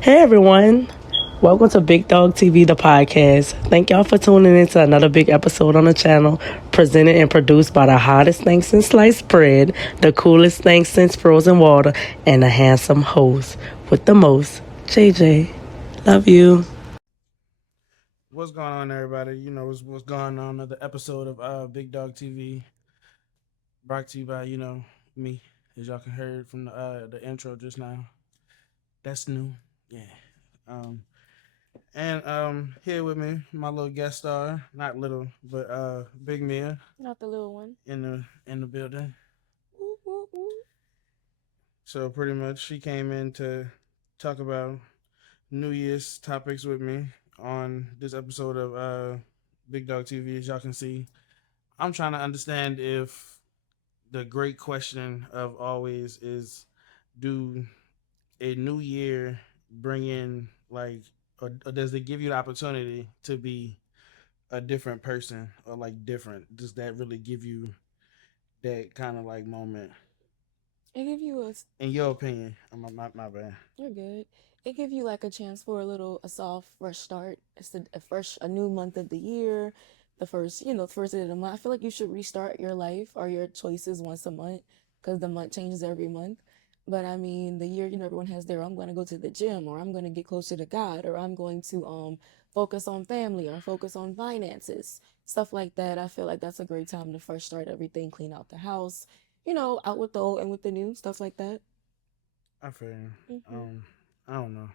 Hey everyone, welcome to Big Dog TV, the podcast. Thank y'all for tuning in to another big episode on the channel, presented and produced by the hottest thing since sliced bread, the coolest thing since frozen water, and the handsome host with the most, JJ. Love you. What's going on, everybody? What's going on. Another episode of Big Dog TV, brought to you by me, as y'all can hear from the intro just now. That's new, yeah. Um, and here with me, my little guest star, not little, but Big Mia Not the little one. in the building. Woo, woo, woo. So pretty much, she came in to talk about New Year's topics with me on this episode of Big Dog TV. As y'all can see, I'm trying to understand if the great question of always is, do a new year bring in like, or does it give you the opportunity to be a different person, or like different? Does that really give you that kind of like moment? It give you a. In your opinion, my bad. You're good. It give you like a chance for a soft, fresh start. It's a new month of the year. The first day of the month. I feel like you should restart your life or your choices once a month because the month changes every month. But I mean, the year, everyone has their, I'm going to go to the gym or I'm going to get closer to God or I'm going to focus on family or focus on finances, stuff like that. I feel like that's a great time to first start everything, clean out the house, out with the old and with the new, stuff like that. I feel you. Hmm. Um, I don't know.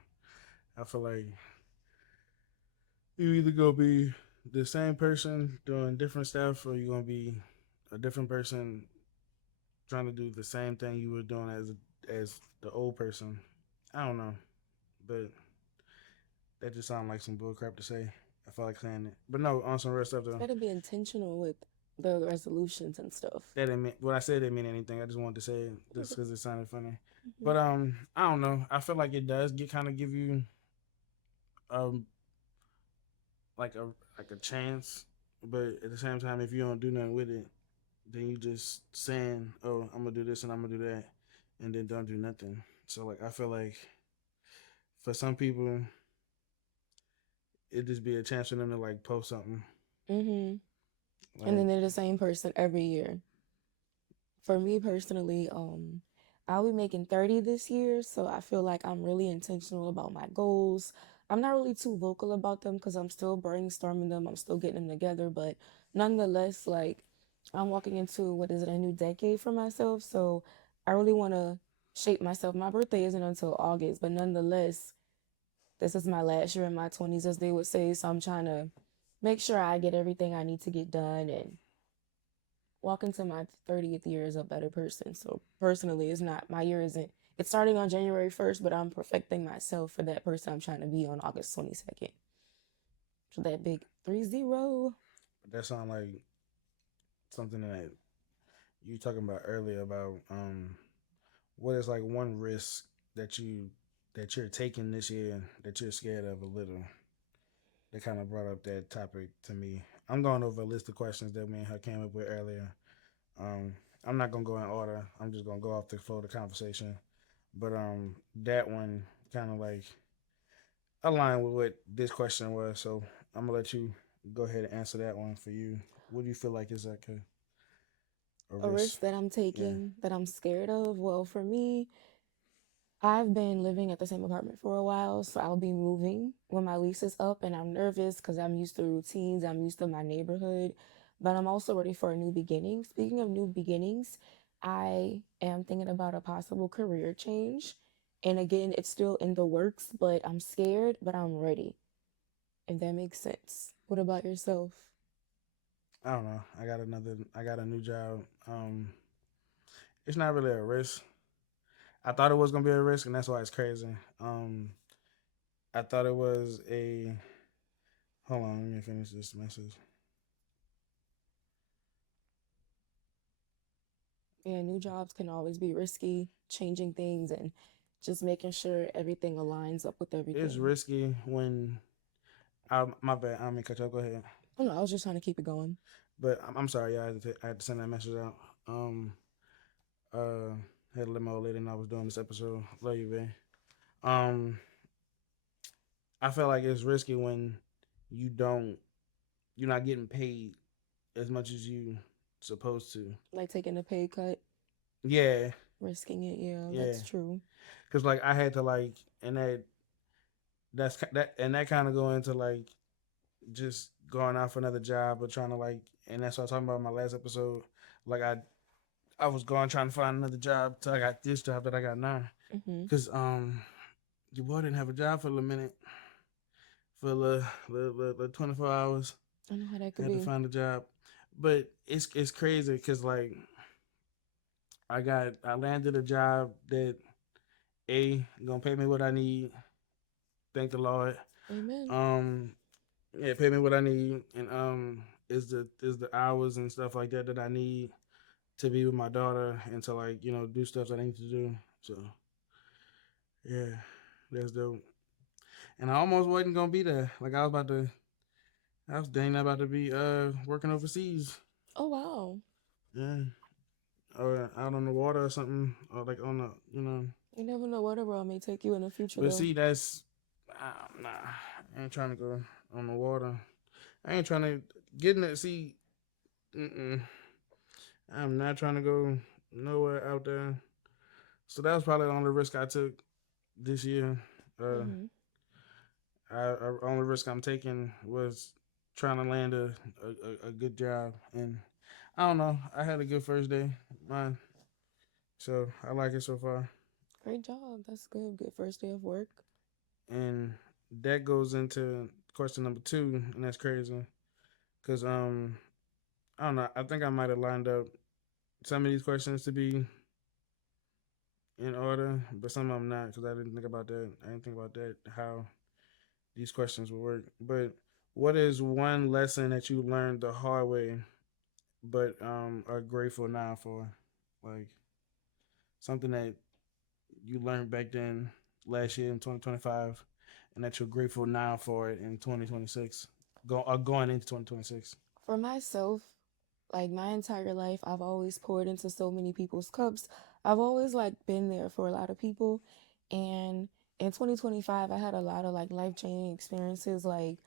I feel like you either gonna be the same person doing different stuff, or you're gonna be a different person trying to do the same thing you were doing as the old person. I don't know, but that just sounds like some bullcrap to say. I feel like saying it, but no, on some real stuff though. Gotta be intentional with the resolutions and stuff. That didn't mean what I said didn't mean anything. I just wanted to say it just because it sounded funny. Hmm. But I don't know. I feel like it does get kind of give you um like a chance, but at the same time, if you don't do nothing with it, then you just saying, "Oh, I'm gonna do this and I'm gonna do that," and then don't do nothing. So like, I feel like for some people, it just be a chance for them to like post something. Hmm. And then Like, they're the same person every year. For me personally, I'll be making 30 this year, so I feel like I'm really intentional about my goals. I'm not really too vocal about them because I'm still brainstorming them, I'm still getting them together, but nonetheless, like I'm walking into what is it, a new decade for myself, so I really want to shape myself. My birthday isn't until August, but nonetheless, this is my last year in my 20s, as they would say, so I'm trying to make sure I get everything I need to get done and walk into my 30th year as a better person. So personally, it's not my year isn't it's starting on January 1st, but I'm perfecting myself for that person I'm trying to be on August 22nd. So that big 30. that sound like something that you talking about earlier about what is like one risk that you're taking this year that you're scared of a little. That kind of brought up that topic to me. I'm going over a list of questions that me and her came up with earlier. Um, I'm not gonna go in order. I'm just gonna go off the flow of the conversation. But that one kind of like aligned with what this question was. So I'm gonna let you go ahead and answer that one for you. What do you feel like is like a A risk? risk that I'm Yeah. taking that I'm scared of. Well, for me, I've been living at the same apartment for a while, so I'll be moving when my lease is up, and I'm nervous because I'm used to routines, I'm used to my neighborhood, but I'm also ready for a new beginning. Speaking of new beginnings, I am thinking about a possible career change. And again, it's still in the works, but I'm scared, but I'm ready, if that makes sense. What about yourself? I don't know. I got a new job. It's not really a risk. I thought it was gonna be a risk, and that's why it's crazy. I thought it was a. Hold on, let me finish this message. Yeah, new jobs can always be risky, changing things and just making sure everything aligns up with It's everything. risky when my bad. I mean, cut you. Go ahead. Oh no, I was just trying to keep it going. But I'm sorry. Yeah, I had to send that message out. Uh, had to let my old lady know I was doing this episode. Love you, babe. Um, I feel like it's risky when you don't you're not getting paid as much as you supposed to. Like taking a pay cut, Yeah, risking it. Yeah, yeah. that's true. Cause like I had to like, and that kind of go into like just going out for another job or trying to like, and that's what I was talking about in my last episode. Like I was going trying to find another job till I got this job that I got now. Hmm. Cause your boy didn't have a job for a minute for the 24 hours. I know how that could Had to be. find a job, but it's crazy because like I landed a job that a gonna pay me what I need. Thank the Lord. Amen. Um, yeah, pay me what I need, and is the hours and stuff like that that I need to be with my daughter and to like do stuff that I need to do. So yeah, that's dope. And I almost wasn't gonna be there. Like I was dang about to be working overseas. Oh wow. Yeah, or out on the water or something, or like on the You never know what a world may take you in the future, But though. see, that's nah. I ain't trying to go on the water. I ain't trying to get in it. See, mm-mm. I'm not trying to go nowhere out there. So that was probably the only risk I took this year. Uh, Hmm. only risk I'm taking was trying to land a good job, and I don't know. I had a good first day, mine. So I like it so far, Great job. That's good. Good first day of work. and that goes into question number two, and that's crazy because I don't know. I think I might have lined up some of these questions to be in order, but some of them not because I didn't think about that. I didn't think about that how these questions would work. But what is one lesson that you learned the hard way, but are grateful now for, like something that you learned back then last year in 2025, and that you're grateful now for it in 2026, going into 2026. For myself, like my entire life, I've always poured into so many people's cups. I've always like been there for a lot of people. And in 2025, I had a lot of like life-changing experiences, like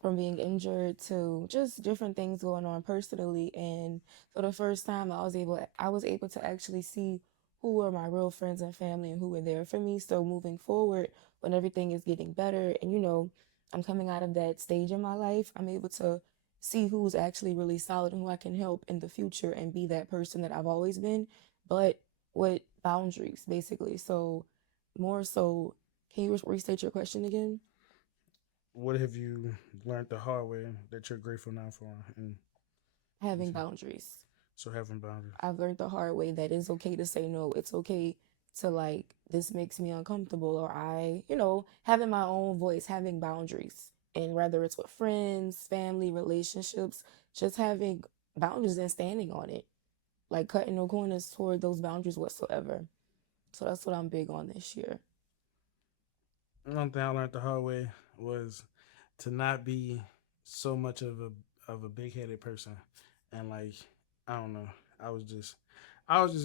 from being injured to just different things going on personally. And for the first time, I was able to actually see who were my real friends and family and who were there for me. So moving forward, when everything is getting better and I'm coming out of that stage in my life, I'm able to see who's actually really solid and who I can help in the future and be that person that I've always been, but with boundaries basically. So more so, can you restate your question again? What have you learned the hard way that you're grateful now for? And Having boundaries. so having boundaries. I've learned the hard way that it's okay to say no. It's okay to like, this makes me uncomfortable, or having my own voice, having boundaries. And whether it's with friends, family, relationships, just having boundaries and standing on it, like cutting no corners toward those boundaries whatsoever. So that's what I'm big on this year. One thing I learned the hard way was to not be so much of a big headed person, and like I don't know, I was just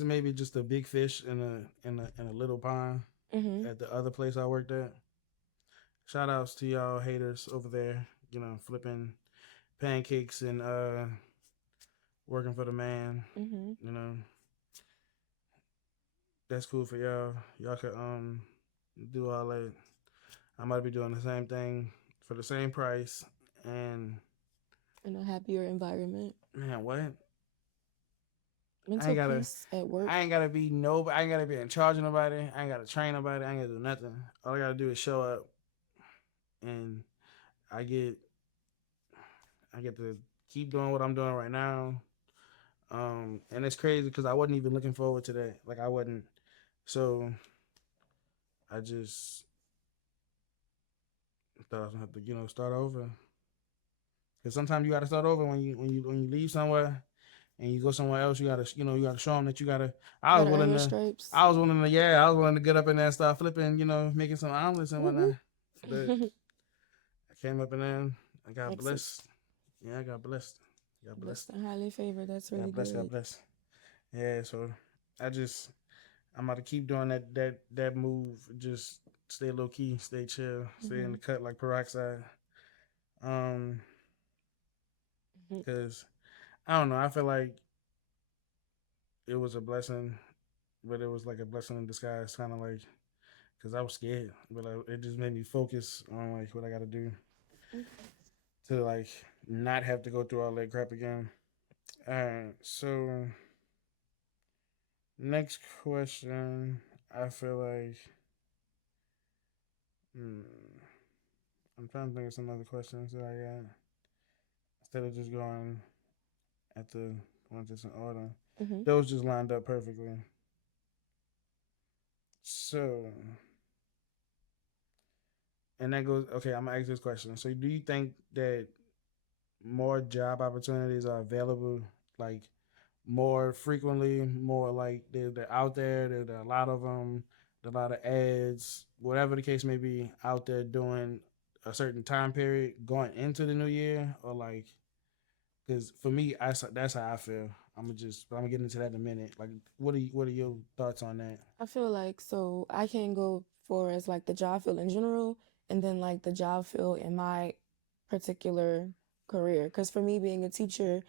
maybe just a big fish in a little pond Mm-hmm. at the other place I worked at. Shout outs to y'all haters over there, flipping pancakes and working for the man. Mm-hmm. You know, that's cool for y'all. Y'all could do all that. I might be doing the same thing for the same price. And In a happier environment. man, what? I Mental ain't gotta peace at work. I ain't gotta be nobody. I ain't gotta be in charge of nobody. I ain't gotta train nobody. I ain't gotta do nothing. All I gotta do is show up, and I get I get to keep doing what I'm doing right now. And it's crazy because I wasn't even looking forward to that. Like I wasn't. So I just thought I was gonna have to start over. Because sometimes you gotta start over when you leave somewhere and you go somewhere else. You gotta show them that you gotta. I was Gotta earn willing your to. stripes. I was willing to. Yeah, I was willing to get up in there and start flipping. Making some omelets and Woo whatnot. woo. But I came up in there. I got Exes. blessed. Yeah, I got blessed. Got blessed. Blessed and highly favored. That's really Got blessed. Got good. blessed. Yeah. So I just I'm about to keep doing that move just stay low key, stay chill, stay in Mm-hmm. the cut like peroxide. Um, Mm-hmm. cause I don't know. I feel like it was a blessing, but it was like a blessing in disguise, kind of like because I was scared, but like, it just made me focus on like what I got to do Okay. to like not have to go through all that crap again. All right, so next question. I feel like hmm, I'm trying to think of some other questions that I got instead of just going at the ones that's in order. Mm-hmm. Those just lined up perfectly. So, and that goes okay. I'm gonna ask this question. So, do you think that more job opportunities are available, like more frequently, more like they're out there? There are a lot of them, a lot of ads, whatever the case may be, out there doing a certain time period going into the new year, or like because for me, that's how I feel. I'm gonna get into that in a minute. Like, what are your thoughts on that? I feel like so I can go for as like the job field in general and then like the job field in my particular career. Because for me, being a teacher,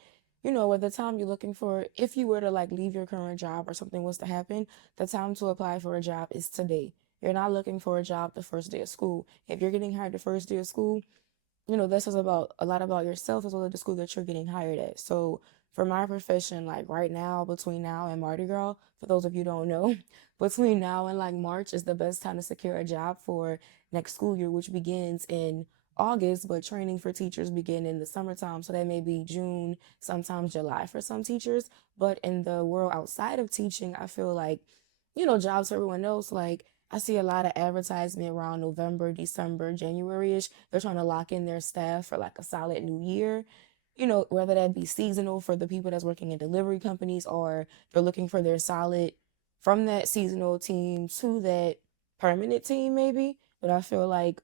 at the time you're looking for, if you were to like leave your current job or something was to happen, the time to apply for a job is today. You're not looking for a job the first day of school. If you're getting hired the first day of school, this is about a lot about yourself as well as the school that you're getting hired at. So for my profession, like right now, between now and Mardi Gras, for those of you who don't know, between now and like March is the best time to secure a job for next school year, which begins in August, but training for teachers begin in the summertime. So that may be June, sometimes July for some teachers. But in the world outside of teaching, I feel like, jobs for everyone else, like I see a lot of advertisement around November, December, January-ish. They're trying to lock in their staff for like a solid new year. Whether that be seasonal for the people that's working in delivery companies or they're looking for their solid from that seasonal team to that permanent team maybe. But I feel like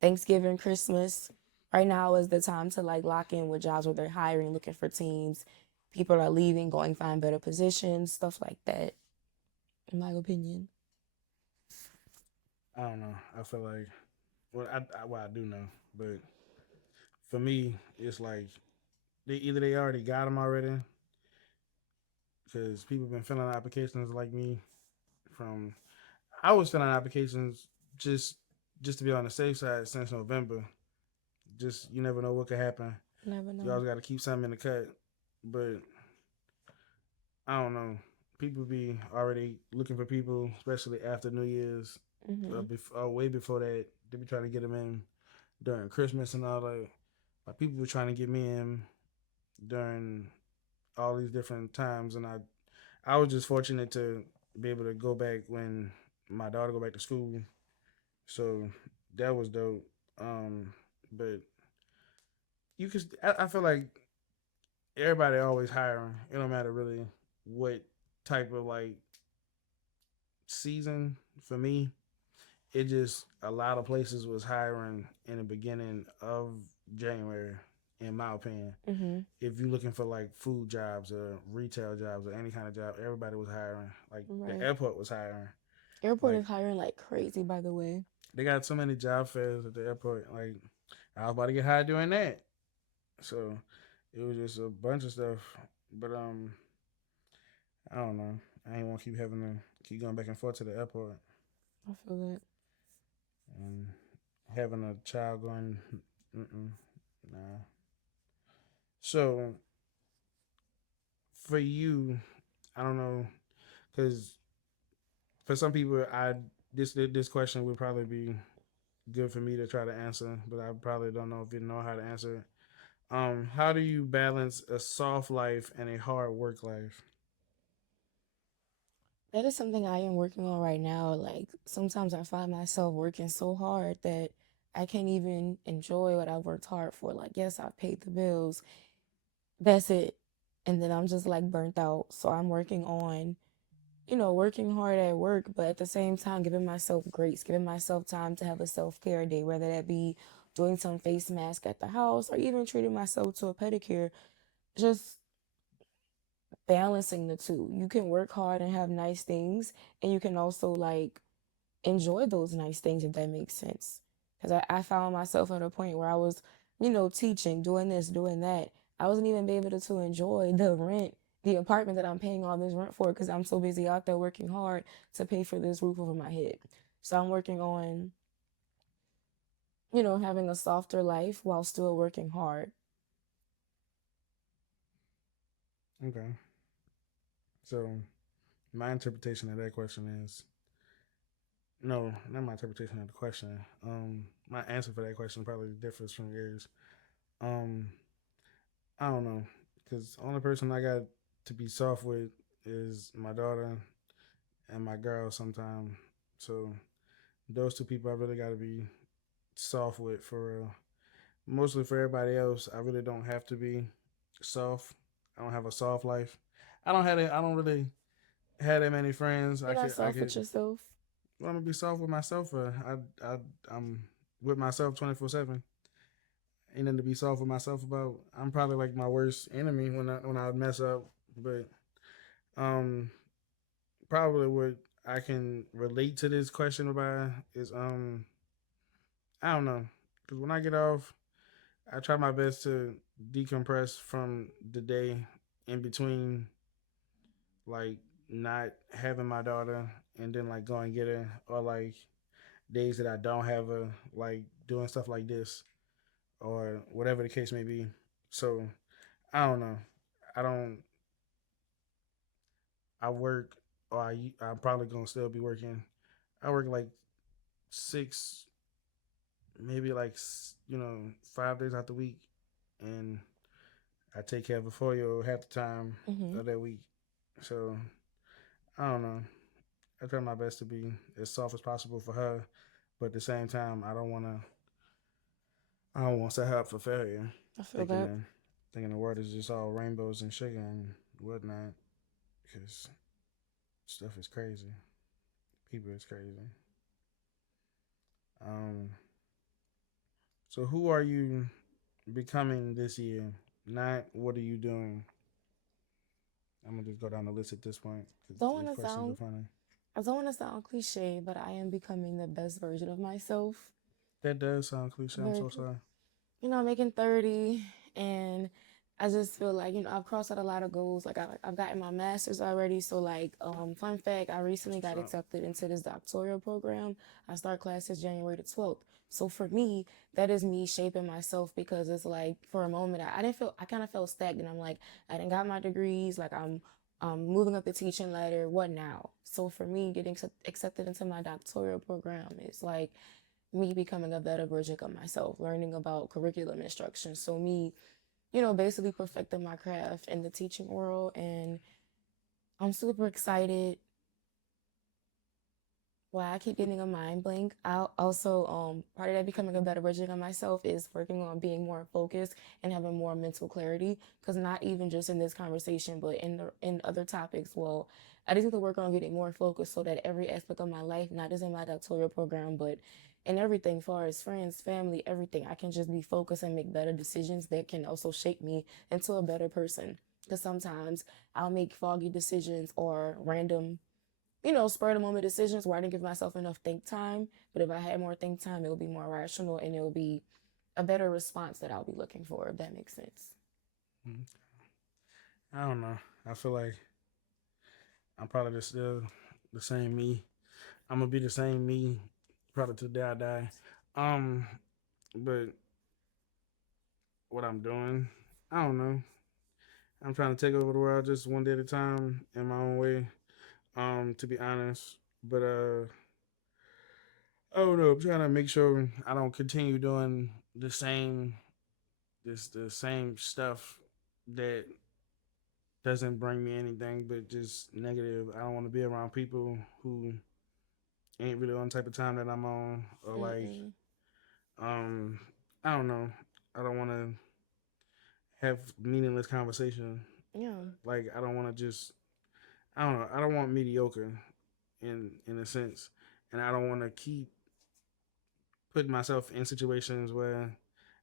Thanksgiving, Christmas, right now is the time to like lock in with jobs where they're hiring, looking for teams. People are leaving, going find better positions, stuff like that, in my opinion. I don't know. I feel like well I do know, but for me, it's like they already got them already because people been filling out applications like me from I was filling out applications just just to be on the safe side since November. Just you never know what could happen. Never You know. always got to keep something in the cut, but I don't know. People be already looking for people, especially after New Year's, Hmm. way before that. They be trying to get them in during Christmas and all that. Like people were trying to get me in during all these different times, and I was just fortunate to be able to go back when my daughter go back to school. So that was dope. But I feel like everybody always hiring. It don't matter really what type of like season for me. It just a lot of places was hiring in the beginning of January, in my opinion. Hmm. If you're looking for like food jobs or retail jobs or any kind of job, everybody was hiring. Like the Right. airport was hiring. Airport Like is hiring like crazy, by the way. they got so many job fairs at the airport. Like I was about to get hired doing that. So it was just a bunch of stuff. But I don't know. I ain't want to keep having to keep going back and forth to the airport I feel that. and having a child going. Mm-mm, nah. So for you, I don't know, because for some people, I this question would probably be good for me to try to answer, but I probably don't know if you know how to answer it. How do you balance a soft life and a hard work life? That is something I am working on right now. Like sometimes I find myself working so hard that I can't even enjoy what I worked hard for. Like, yes, I've paid the bills. That's it. And then I'm just like burnt out. So I'm working on, working hard at work, but at the same time giving myself grace, giving myself time to have a self-care day, whether that be doing some face mask at the house or even treating myself to a pedicure. Just balancing the two. You can work hard and have nice things, and you can also like enjoy those nice things, if that makes sense. Because I found myself at a point where I was, teaching, doing this, doing that. I wasn't even be able to enjoy the rent, the apartment that I'm paying all this rent for, because I'm so busy out there working hard to pay for this roof over my head. So I'm working on, having a softer life while still working hard. Okay. So my interpretation of that question is no, not my interpretation of the question. My answer for that question probably differs from yours. Um, I don't know, because the only person I got to be soft with is my daughter and my girl. Sometimes, so those two people I really got to be soft with for real. Mostly for everybody else, I really don't have to be soft. I don't have a soft life. I don't really have that many friends. You're not I soft could. with yourself. I'm gonna be soft with myself. I'm with myself 24/7. Ain't nothing to be soft with myself about. I'm probably like my worst enemy when I mess up. But um, probably what I can relate to this question about is I don't know, because when I get off, I try my best to decompress from the day in between, like not having my daughter and then like go and get her, or like days that I don't have her, like doing stuff like this or whatever the case may be. So I don't know. I don't. I work, or I'm probably gonna still be working. I work like six, maybe like 5 days out the week, and I take care of a 4 year old half the time Mm-hmm. of that week. So I don't know. I try my best to be as soft as possible for her, but at the same time, I don't want to set her up for failure, I feel thinking that. that thinking the world is just all rainbows and sugar and whatnot. Because stuff is crazy. People is crazy. Um. So who are you becoming this year? Not what are you doing? I'm gonna just go down the list at this point because Don't want these to questions are sound funny. I don't want to sound cliche, but I am becoming the best version of myself. That does sound cliche. I'm Very, so sorry. making 30, and I just feel like, I've crossed out a lot of goals. Like I've gotten my master's already. So like, fun fact, I recently That's got what's up. accepted into this doctoral program. I start classes January the 12th. So for me, that is me shaping myself, because it's like for a moment I didn't feel, I kind of felt stagnant. I'm like, I didn't got my degrees, like I'm moving up the teaching ladder. What now? So for me, getting accepted into my doctoral program is like me becoming a better version of myself, learning about curriculum instruction. So me, basically perfecting my craft in the teaching world. And I'm super excited. Why I keep getting a mind blank. I'll also, part of that becoming a better version of myself is working on being more focused and having more mental clarity. Because not even just in this conversation, but in other topics. Well, I just need to work on getting more focused so that every aspect of my life, not just in my doctoral program, but in everything, far as friends, family, everything, I can just be focused and make better decisions that can also shape me into a better person. Because sometimes I'll make foggy decisions or random, spur of the moment decisions where I didn't give myself enough think time. But if I had more think time, it would be more rational, and it will be a better response that I'll be looking for, if that makes sense. Mm. I don't know. I feel like I'm probably just still the same me. I'm gonna be the same me probably till the day I die. Um, but what I'm doing, I don't know. I'm trying to take over the world just one day at a time in my own way. To be honest, but I don't know. I'm trying to make sure I don't continue doing the same stuff that doesn't bring me anything but just negative. I don't want to be around people who ain't really on the type of time that I'm on, or like Mm-mm. um I don't know. I don't want to have meaningless conversation. Yeah, Like I don't want to just I don't know. I don't want mediocre in a sense, and I don't want to keep putting myself in situations where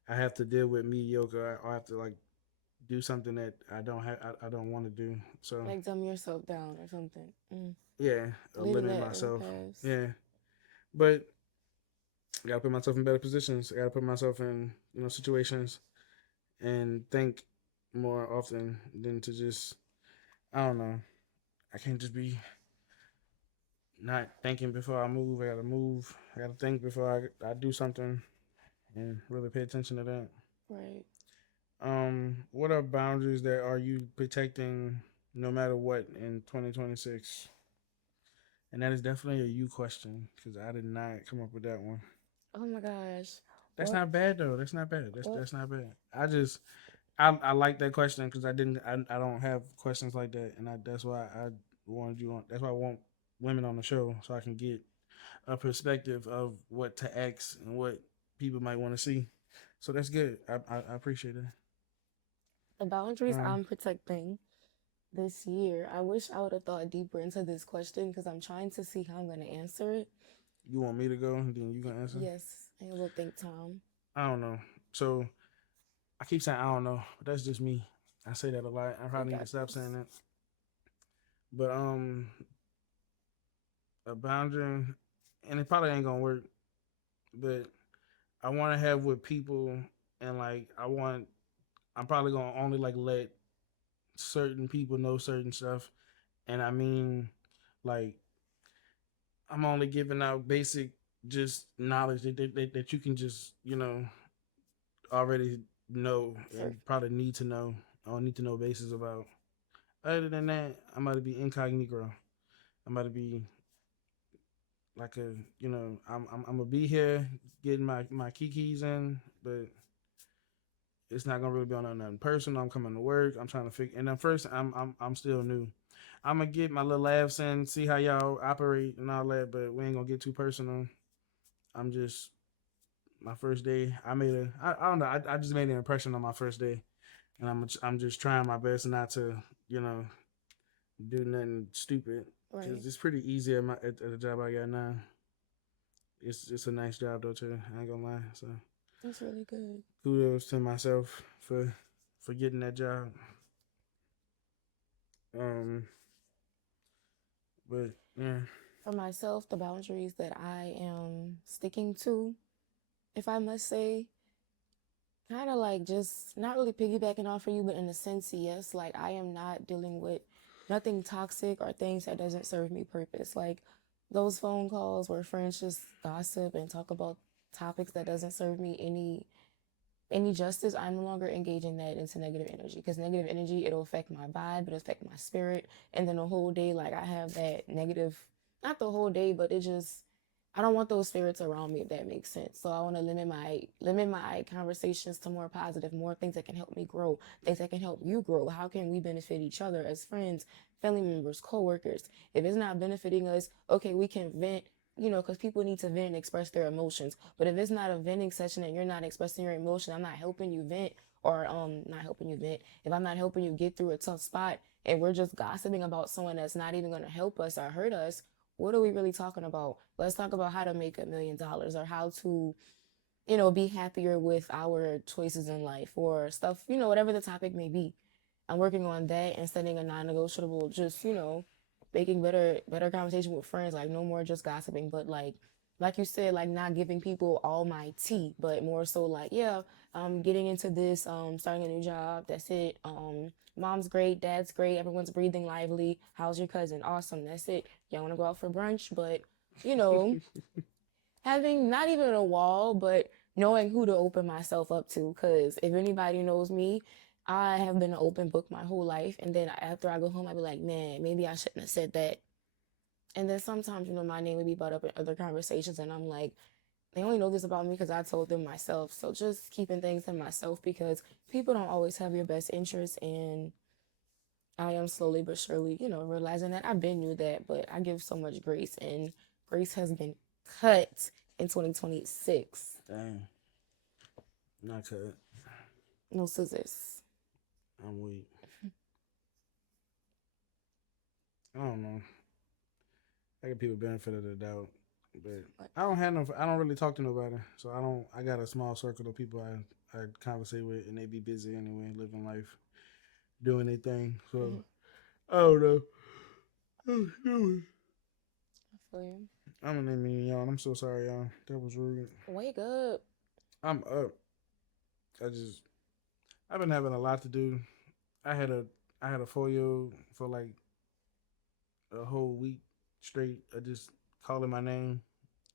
I have to deal with mediocre or I have to like do something that I don't want to do. So like dumb yourself down or something. yeah, Leaving limit that in the myself. past. Yeah, But I gotta put myself in better positions. I gotta put myself in situations and think more often than to just I don't know. I can't just be not thinking before I move. I gotta move. I gotta think before I do something and really pay attention to that. Right. What are boundaries that are you protecting no matter what in 2026? And that is definitely a you question because I did not come up with that one. Oh my gosh. That's What? not bad though. That's not bad. That's What? that's not bad. I like that question because I don't have questions like that, and that's why I wanted you on. That's why I want women on the show so I can get a perspective of what to ask and what people might want to see. So that's good. I appreciate it. The boundaries Um, I'm protecting this year. I wish I would have thought deeper into this question because I'm trying to see how I'm going to answer it. you want me to go, and then you gonna answer? Yes, I need a little think time. I don't know. So I keep saying I don't know, but that's just me. I say that a lot. I You probably need to got stop saying this. that. But a boundary, and it probably ain't gonna work. But I want to have with people, and like I'm probably gonna only like let certain people know certain stuff, and I mean, like I'm only giving out basic just knowledge that you can just already know and Perfect. probably need to know or need to know basis about. Other than that, I'm about to be incognito. I'm about to be like I'm gonna be here getting my kikis in, but it's not gonna really be on nothing personal. I'm coming to work. I'm trying to figure. And then first, I'm still new. I'm gonna get my little laughs in, see how y'all operate and all that, but we ain't gonna get too personal. I'm just my first day. I don't know. I just made an impression on my first day, and I'm just trying my best not to you know do nothing stupid Right. because it's pretty easy at the job I got now. It's a nice job though too. I ain't gonna lie. So That's really good. kudos to myself for getting that job. Um, but yeah, For myself, the boundaries that I am sticking to, if I must say, kind of like just not really piggybacking off of you, but in a sense, yes, like I am not dealing with nothing toxic or things that doesn't serve me purpose. Like those phone calls where friends just gossip and talk about topics that doesn't serve me any justice. I'm no longer engaging that into negative energy because negative energy, it'll affect my vibe, it'll affect my spirit, and then the whole day, like I have that negative, not the whole day, but it just, I don't want those spirits around me if that makes sense. So I want to limit my conversations to more positive, more things that can help me grow, things that can help you grow. How can we benefit each other as friends, family members, co-workers? If it's not benefiting us, okay, we can vent, because people need to vent and express their emotions. But if it's not a venting session and you're not expressing your emotion, I'm not helping you vent or not helping you vent. If I'm not helping you get through a tough spot and we're just gossiping about someone that's not even going to help us or hurt us, what are we really talking about? Let's talk about how to make $1 million or how to, be happier with our choices in life or stuff, whatever the topic may be. I'm working on that and setting a non-negotiable, just, making better conversation with friends, like no more just gossiping, but like you said, like not giving people all my tea, but more so like, yeah, getting into this, starting a new job, that's it. Mom's great, dad's great, everyone's breathing lively. How's your cousin? Awesome, that's it. Y'all want to go out for brunch, but you know, having not even a wall, but knowing who to open myself up to. Because if anybody knows me, I have been an open book my whole life. And then after I go home, I be like, man, maybe I shouldn't have said that. And then sometimes, my name would be brought up in other conversations. And I'm like, they only know this about me because I told them myself. So just keeping things to myself because people don't always have your best interest. And I am slowly but surely, realizing that I've been knew that, but I give so much grace. And grace has been cut in 2026. dang, not cut. No scissors. I'm weak. I don't know. I give people benefit of the doubt, but But I don't have no. I don't really talk to nobody, so I don't. I got a small circle of people I conversate with, and they be busy anyway, living life, doing their thing. So mhm, I don't know. Oh, I feel you. I'm gonna name you y'all. I'm so sorry, y'all. That was rude. Wake up. I'm up. I just I've been having a lot to do. I had a I had a 4 year old for like a whole week straight. I just calling my name.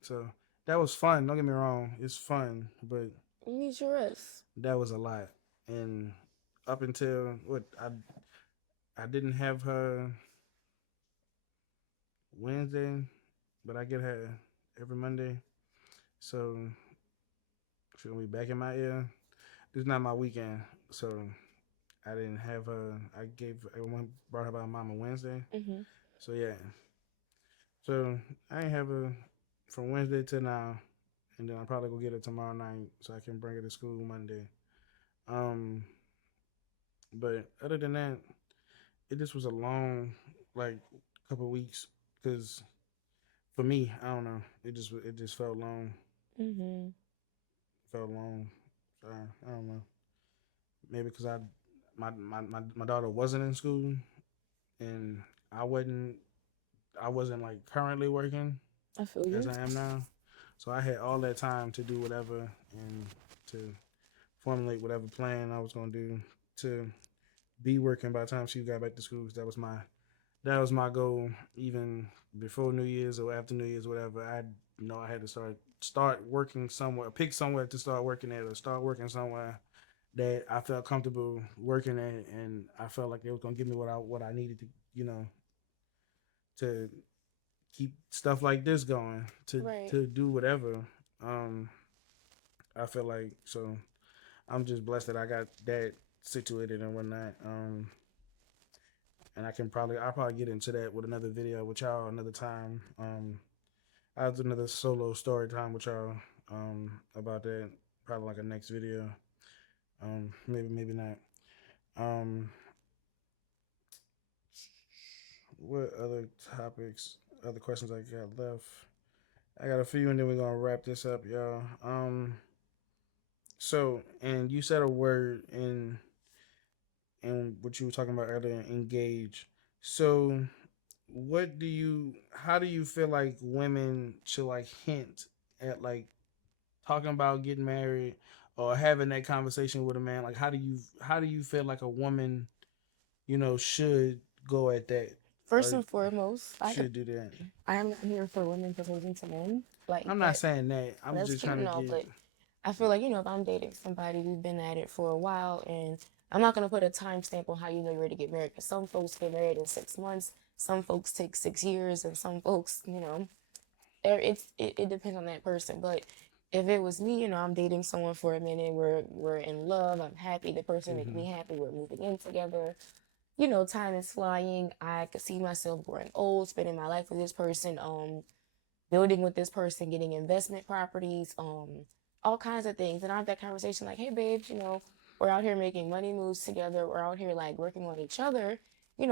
So that was fun. Don't get me wrong. It's fun, but You need your rest. that was a lot. And up until what I didn't have her Wednesday, but I get her every Monday. So she's gonna be back in my ear. This is not my weekend, so I didn't have her. I gave everyone brought her by mama Wednesday. Hmm. So yeah, so I ain't have her from Wednesday to now, and then I'll probably go get her tomorrow night so I can bring her to school Monday. Um, but other than that, it just was a long, like, couple weeks because for me, I don't know, it just felt long, Hmm. felt long. So I don't know, maybe because my daughter wasn't in school and I wasn't I wasn't like currently working I feel as you. I am now. So I had all that time to do whatever and to formulate whatever plan I was gonna do to be working by the time she got back to school. 'Cause that was my goal. Even before New Year's or after New Year's, whatever. I know I had to start working somewhere, pick somewhere to start working at, or start working somewhere that I felt comfortable working at, and I felt like they was gonna give me what I needed to, to keep stuff like this going, to Right. to do whatever. Um, I feel like so I'm just blessed that I got that situated and whatnot. And I'll probably get into that with another video with y'all another time. I'll do another solo story time with y'all about that, probably like a next video. Maybe not. Um, what other topics, other questions I got left? I got a few, and then we're gonna wrap this up, y'all. And you said a word in what you were talking about earlier, engage. So, how do you feel like women should like hint at like talking about getting married or having that conversation with a man? Like, how do you feel like a woman, should go at that First or and foremost, should do that? I am not here for women proposing to men. Like I'm not that saying that. I'm that's just cute trying to and all, get. but I feel like, if I'm dating somebody, we've been at it for a while, and I'm not gonna put a timestamp on how you know you're ready to get married. Because some folks get married in 6 months, some folks take 6 years, and some folks, it depends on that person. But if it was me, I'm dating someone for a minute, we're in love, I'm happy, the person makes Hmm. me happy, we're moving in together. Time is flying. I could see myself growing old, spending my life with this person, building with this person, getting investment properties, all kinds of things. And I have that conversation like, hey, babes, we're out here making money moves together. We're out here like working on each other.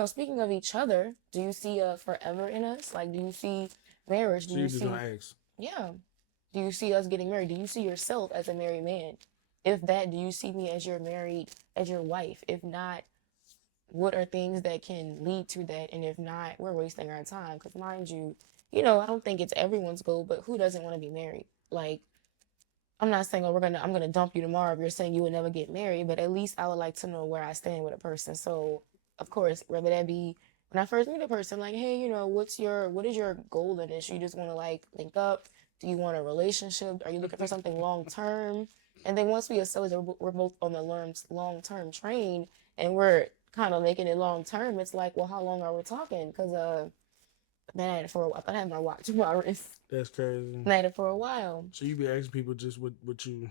Speaking of each other, do you see a forever in us? Like, do you see marriage? Do So you you just see, gonna ask? yeah, do you see us getting married? Do you see yourself as a married man? If that, do you see me as your married, as your wife? If not, what are things that can lead to that? And if not, we're wasting our time. Because mind you, I don't think it's everyone's goal, but who doesn't want to be married? Like, I'm not saying, oh, I'm gonna dump you tomorrow if you're saying you would never get married, but at least I would like to know where I stand with a person. So of course, whether that be when I first meet a person, like, hey, what is your goal in this? You just want to like link up? Do you want a relationship? Are you looking for something long term? And then once we establish that we're both on the long term train and we're kind of making it long term, it's like, well, how long are we talking? Because man, I had it for a while. I had my watch on my wrist. That's crazy. I had it for a while. So you be asking people just what you.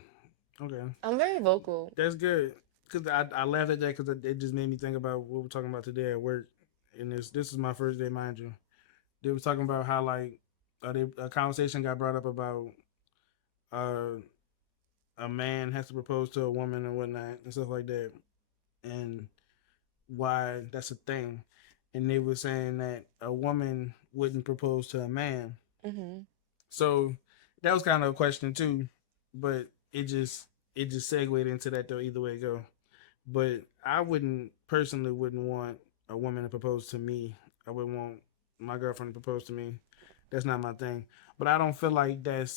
Okay, I'm very vocal. that's good. Cause I laughed at that because it just made me think about what we're talking about today at work. And this is my first day, mind you. They was talking about how like a conversation got brought up about uh a man has to propose to a woman and whatnot and stuff like that, and why that's a thing. And they were saying that a woman wouldn't propose to a man. Hmm. So that was kind of a question too, but it just segued into that though. Either way it go, but I wouldn't want a woman to propose to me. I wouldn't want my girlfriend to propose to me. That's not my thing. But I don't feel like that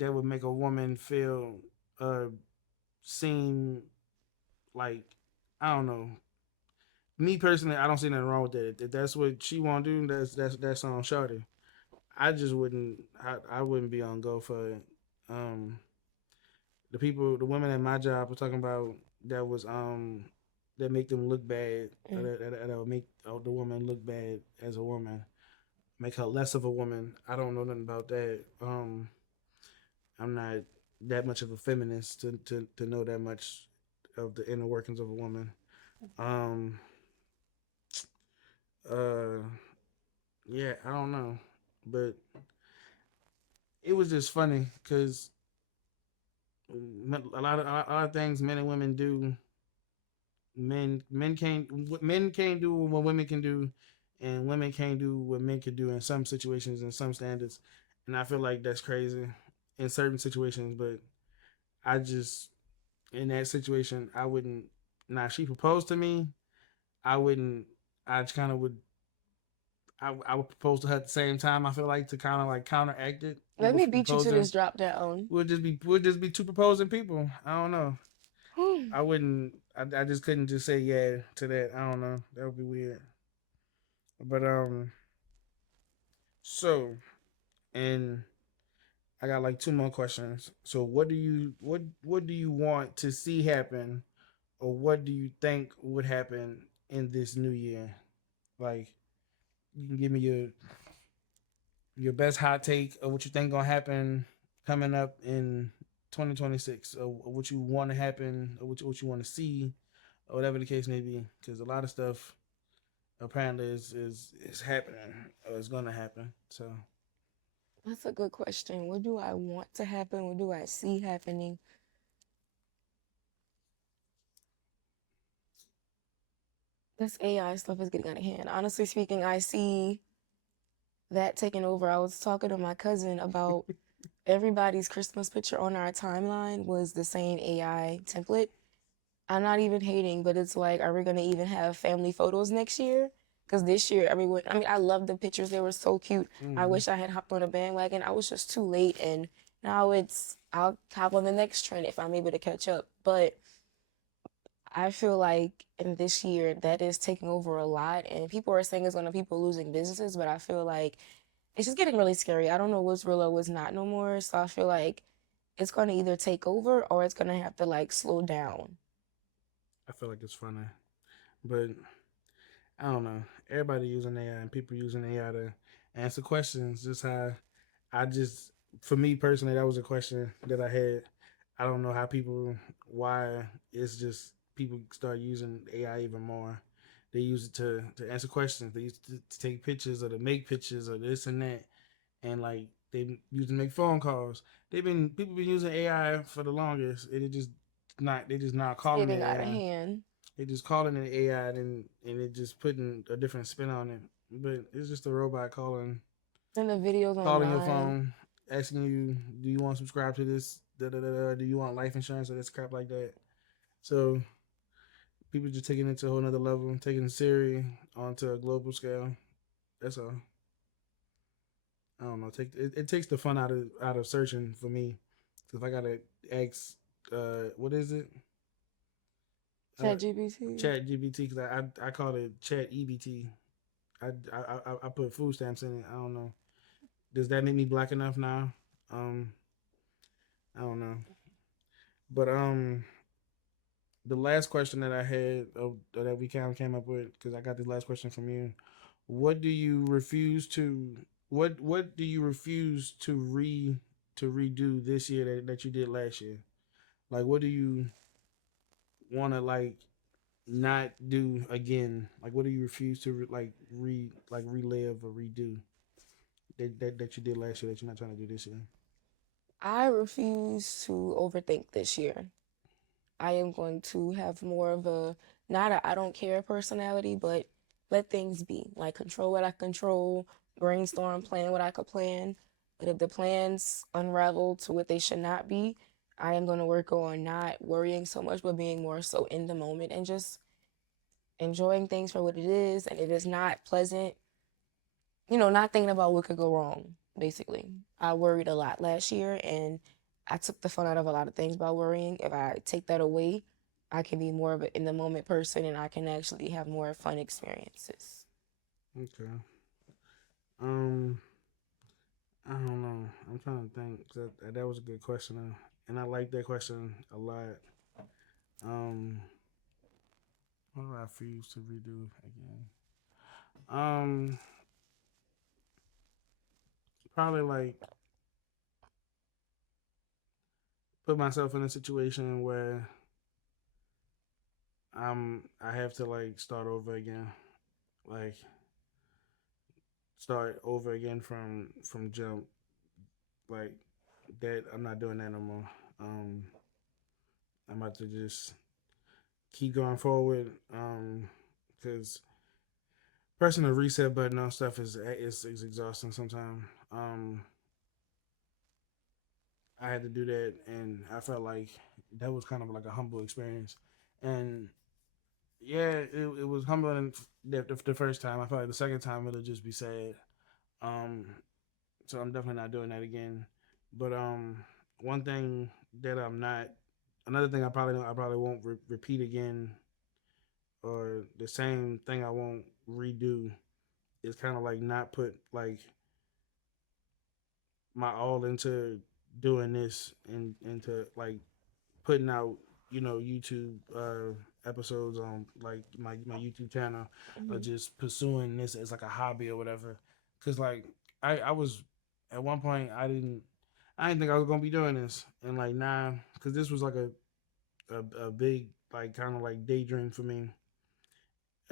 would make a woman feel uh seem like, I don't know. Me personally, I don't see nothing wrong with that. If that's what she want to do, that's on Shorty. I just wouldn't. I wouldn't be on go for it. Um, the women at my job were talking about that was that make them look bad. Mm. That would make the woman look bad as a woman, make her less of a woman. I don't know nothing about that. I'm not that much of a feminist to know that much of the inner workings of a woman. Um, uh, yeah, I don't know, but it was just funny because a lot of things men and women do, men can't do what women can do, and women can't do what men can do in some situations and some standards, and I feel like that's crazy in certain situations. But I just, in that situation, I wouldn't. Now, if she proposed to me, I wouldn't. I just kind of would. I would propose to her at the same time. I feel like to kind of like counteract it. Let People me beat you to proposing, this drop down. we'll just be two proposing people. I don't know. I wouldn't. I just couldn't just say yeah to that. I don't know. That would be weird. But so, and I got like two more questions. So what do you want to see happen, or what do you think would happen in this new year? Like, you can give me your best hot take of what you think gonna happen coming up in 2026, or what you want to happen, or what you want to see, or whatever the case may be. Because a lot of stuff apparently is happening, or is gonna happen. So That's a good question. What do I want to happen? What do I see happening? This AI stuff is getting out of hand. Honestly speaking, I see that taking over. I was talking to my cousin about everybody's Christmas picture on our timeline was the same AI template. I'm not even hating, but it's like, are we gonna even have family photos next year? Because this year, everyone, I mean, I love the pictures. They were so cute. I mm-hmm. wish I had hopped on a bandwagon. I was just too late. And now I'll hop on the next trend if I'm able to catch up. But I feel like in this year, that is taking over a lot. And people are saying it's gonna people losing businesses, but I feel like it's just getting really scary. I don't know what's real or what's not no more. So I feel like it's gonna either take over or it's gonna have to like slow down. I feel like it's funny, but I don't know. Everybody using AI and people using AI to answer questions. Just how I just, for me personally, that was a question that I had. I don't know how people, why it's just people start using AI even more. They use it to answer questions. They use it to take pictures or to make pictures or this and that. And like they use it to make phone calls. People been using AI for the longest. And it just not they just not It's calling getting it out of AI. hand. They just calling it AI and it just putting a different spin on it. But it's just a robot And the videos calling your online. phone, asking you, do you want to subscribe to this? Da, da, da, da, do you want life insurance or this crap like that? So people just taking it to a whole nother level, taking Siri onto a global scale. That's all. I don't know. It takes the fun out of searching for me. If I gotta ask, what is it? Uh, Chat GPT. Chat GBT, because I call it Chat EBT. I put food stamps in it. I don't know. Does that make me black enough now? Um, I don't know. But the last question that I had, that we kind of came up with, because I got this last question from you. What do you refuse to what do you refuse to redo this year that you did last year? Like, what do you want to like not do again? Like, what do you refuse to relive or redo that you did last year that you're not trying to do this year? I refuse to overthink this year. I am going to have more of a not a I don't care personality, but let things be. Like control what I control, brainstorm, plan what I could plan. But if the plans unravel to what they should not be, I am going to work on not worrying so much, but being more so in the moment and just enjoying things for what it is. And if it's not pleasant, not thinking about what could go wrong, basically. I worried a lot last year, and I took the fun out of a lot of things by worrying. If I take that away, I can be more of an in the moment person and I can actually have more fun experiences. Okay. Um, I don't know. I'm trying to think. That was a good question, and I like that question a lot. Um, what do I refuse to redo again? Um, Probably like put myself in a situation where I have to like start over again, like start over again from jump, like that. I'm not doing that no more. Um, I'm about to just keep going forward. Because pressing the reset button on stuff is exhausting sometimes. I had to do that, and I felt like that was kind of like a humble experience, and yeah, it was humbling the first time. I felt like the second time it'll just be sad. Um, so I'm definitely not doing that again. But one thing that I'm not, another thing I probably won't repeat again, or the same thing I won't redo is kind of like not put like my all into doing this and into like putting out YouTube episodes on like my YouTube channel, or Hmm. just pursuing this as like a hobby or whatever. Because like I was at one point I didn't think I was gonna be doing this, and like nah, because this was like a big like kind of like daydream for me,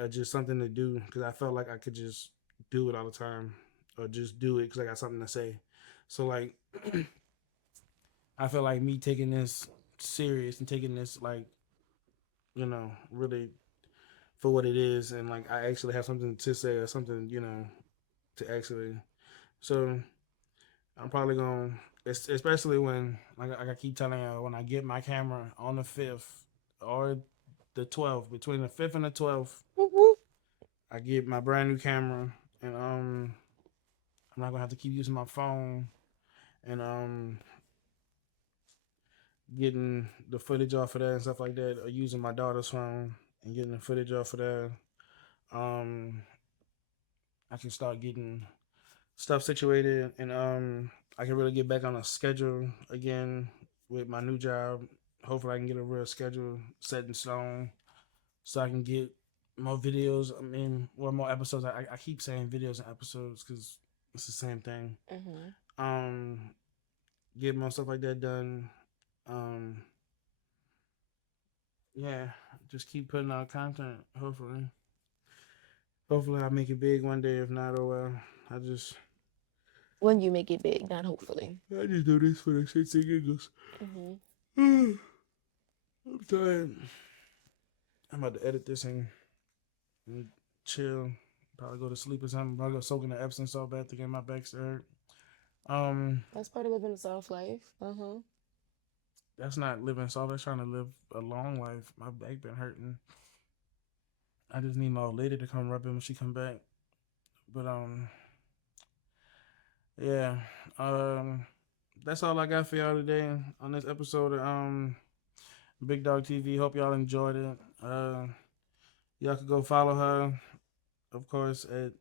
just something to do because I felt like I could just do it all the time, or just do it because I got something to say. So like I feel like me taking this serious and taking this like really for what it is, and like I actually have something to say or something to actually. So I'm probably gonna, especially when like I keep telling you, when I get my camera on the 5th or the 12th, between the 5th and the 12th, Woo-woo. I get my brand new camera, and I'm not gonna have to keep using my phone, and getting the footage off of that and stuff like that, or using my daughter's phone and getting the footage off of that. Um, I can start getting stuff situated, and I can really get back on a schedule again with my new job. Hopefully I can get a real schedule set in stone so I can get more videos. I mean, well, more episodes. I keep saying videos and episodes because it's the same thing. Hmm. um get more stuff like that done. um yeah, just keep putting out content. Hopefully I make it big one day. If not, oh well. i just When you make it big, not hopefully. I just do this for the shits and giggles. Hmm. I'm tired. I'm about to edit this and chill. Probably go to sleep or something. Probably go soak in the Epsom salt bath to get my back stirred. Um, That's part of living a soft life. Uh-huh. that's not living soft. That's trying to live a long life. My back been hurting. I just need my old lady to come rub it when she come back. But yeah. Um, that's all I got for y'all today on this episode of Big Dog TV. Hope y'all enjoyed it. Y'all could go follow her, of course, at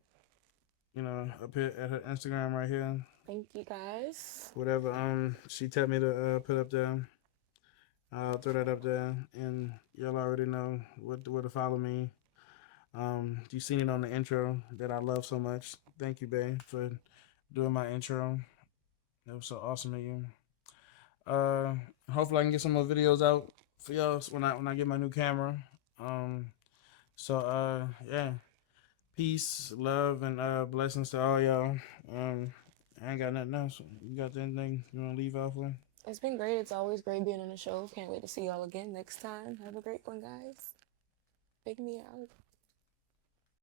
up here at her Instagram right here. Thank you guys. Whatever she tell me to put up there, I'll throw that up there, and y'all already know where to follow me. You seen it on the intro that I love so much. Thank you, babe, for doing my intro. That was so awesome of you. Uh, Hopefully I can get some more videos out for y'all when I get my new camera. Um, yeah, peace, love, and blessings to all y'all. Um, I ain't got nothing else. You got anything you want to leave off with? It's been great. It's always great being on the show. Can't wait to see y'all again next time. Have a great one, guys. Big me out.